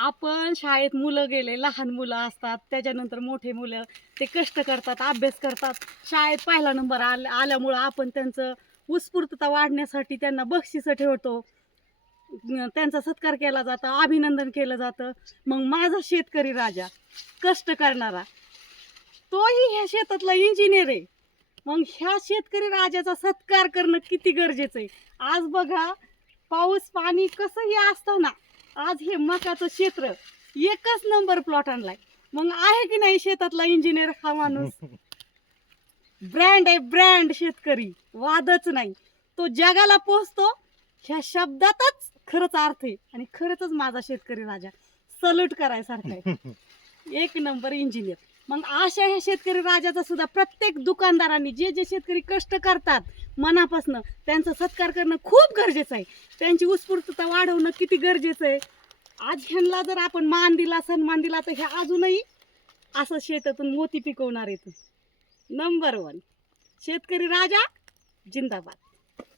आपण शाळेत मुलं गेले, लहान मुलं असतात, त्याच्यानंतर मोठे मुलं ते कष्ट करतात, अभ्यास करतात. शाळेत पहिला नंबर आल्यामुळं आपण त्यांचं उत्स्फूर्तता वाढण्यासाठी त्यांना बक्षिसं ठेवतो. त्यांचा सत्कार केला जातो, अभिनंदन केलं जातं. मग माझा शेतकरी राजा, कष्ट करणारा, तोही ह्या शेतातला इंजिनियर आहे. मग ह्या शेतकरी राजाचा सत्कार करणं किती गरजेचं आहे. आज बघा, पाऊस पाणी कसंही असताना आज हे मकाचं क्षेत्र एकच नंबर प्लॉट आणलाय. मग आहे की नाही शेतातला इंजिनियर हा माणूस? ब्रँड आहे, ब्रँड शेतकरी, वादच नाही. तो जगाला पोचतो ह्या शब्दातच खरंच अर्थ आहे. आणि खरंच माझा शेतकरी राजा सल्यूट करायसारखा आहे. एक नंबर इंजिनियर. मग अशा ह्या शेतकरी राजाचा सुद्धा प्रत्येक दुकानदारांनी जे जे शेतकरी कष्ट करतात मनापासून त्यांचा सत्कार करणं खूप गरजेचं आहे. त्यांची उत्स्फूर्तता वाढवणं किती गरजेचं आहे. आज ह्यांना जर आपण मान दिला, सन्मान दिला, तर हे अजूनही असं शेतातून मोती पिकवणार आहेत. नंबर 1 शेतकरी राजा जिंदाबाद.